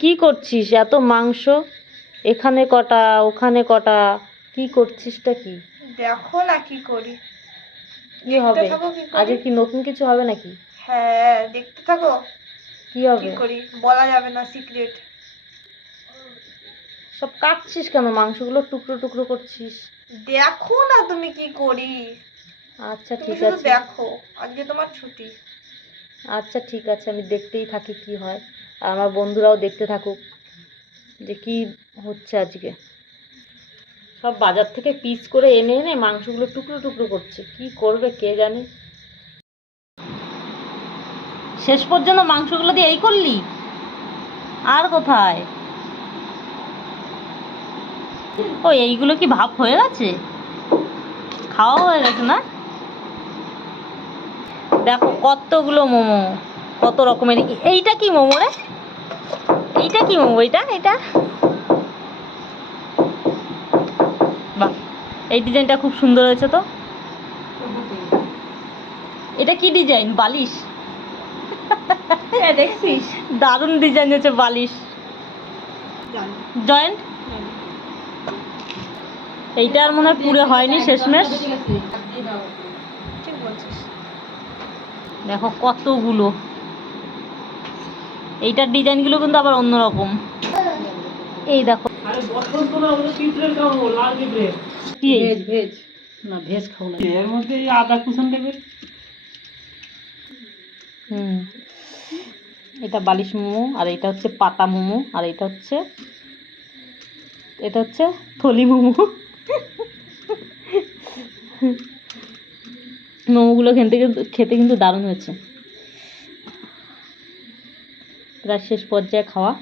কি করছিস? এত মাংস, এখানে কটা ওখানে কটা, কি করছিসটা কি? দেখো না কি করি। কি হবে আজকে? কি নতুন কিছু হবে নাকি? হ্যাঁ, দেখতে থাকো কি হবে? কি করি, বলা যাবে না, সিক্রেট। সব কাটছিস কেন? মাংসগুলো টুকরো টুকরো করছিস। দেখো না তুমি কি করি। আচ্ছা তুমি ঠিক শুধু আছে। দেখো, আজকে তোমার ছুটি। আচ্ছা ঠিক আছে, আমি দেখতেই থাকি কি হয়, আর আমার বন্ধুরাও দেখতে থাকুক যে কি হচ্ছে আজকে। সব বাজার থেকে পিস করে এনে এনে মাংসগুলো টুকরো টুকরো করছে, কি করবে কে জানে। শেষ পর্যন্ত মাংসগুলো দিয়ে এই করলি? আর কোথায়? ও, এইগুলো কি ভাপ হয়ে গেছে? খাওয়া হয়ে গেছে না? দেখো কতগুলো মোমো, কত রকমের। এইটা কি মোমো রে? এইটা কি মোমো? এটা এটা বাহ, এই ডিজাইনটা খুব সুন্দর হয়েছে তো। এটা কি ডিজাইন? বালিশ? দেখছিস? দারুণ ডিজাইন হয়েছে, বালিশ জয়েন্ট। এইটা আর মনে হয় পুরে হয়নি শেষমেশ। ঠিক বলছিস। দেখো কতগুলো। এইটার ডিজাইনগুলো কিন্তু আবার অন্যরকম। এই দেখো, কি ভেজ না, ভেজ খাও না, এর মধ্যে আদা কুচন দেবে। এটা বালিশ মোমো, আর এটা হচ্ছে পাতা মোমো, আর এটা হচ্ছে থলি মোমো। মোমোগুলো খেতে কিন্তু দারুণ হয়েছে। প্রায় শেষ পর্যায়ে খাওয়া।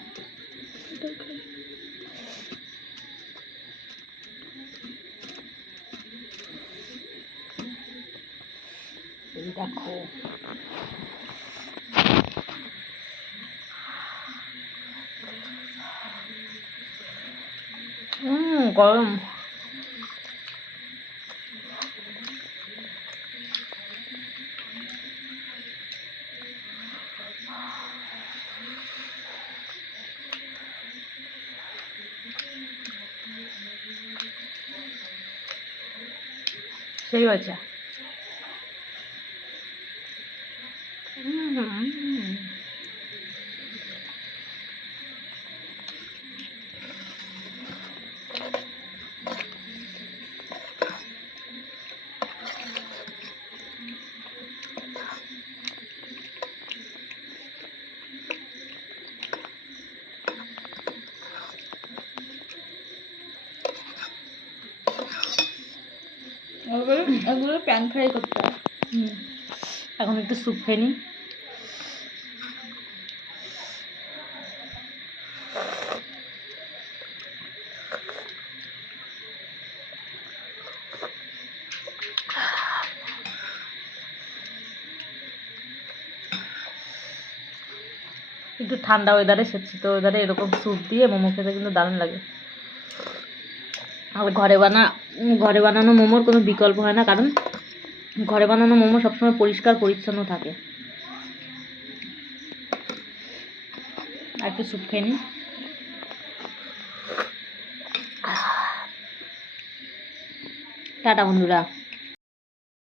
দেখো গরম। সেই হয়েছে। ওগুলো প্যান ফ্রাই করতে হয়। এখন একটু স্যুপ খেয়ে নিই। একটু ঠান্ডা ওয়েদারে এসেছি তো, ওয়েদারে এরকম স্যুপ দিয়ে মোমো খেতে কিন্তু দারুণ লাগে। আর ঘরে বানানো মোমোর কোনো বিকল্প হয় না, কারণ ঘরে বানানো মোমো সবসময় পরিষ্কার পরিচ্ছন্ন থাকে। আর একটু স্যুপ খেয়ে নিই। টাটা বন্ধুরা।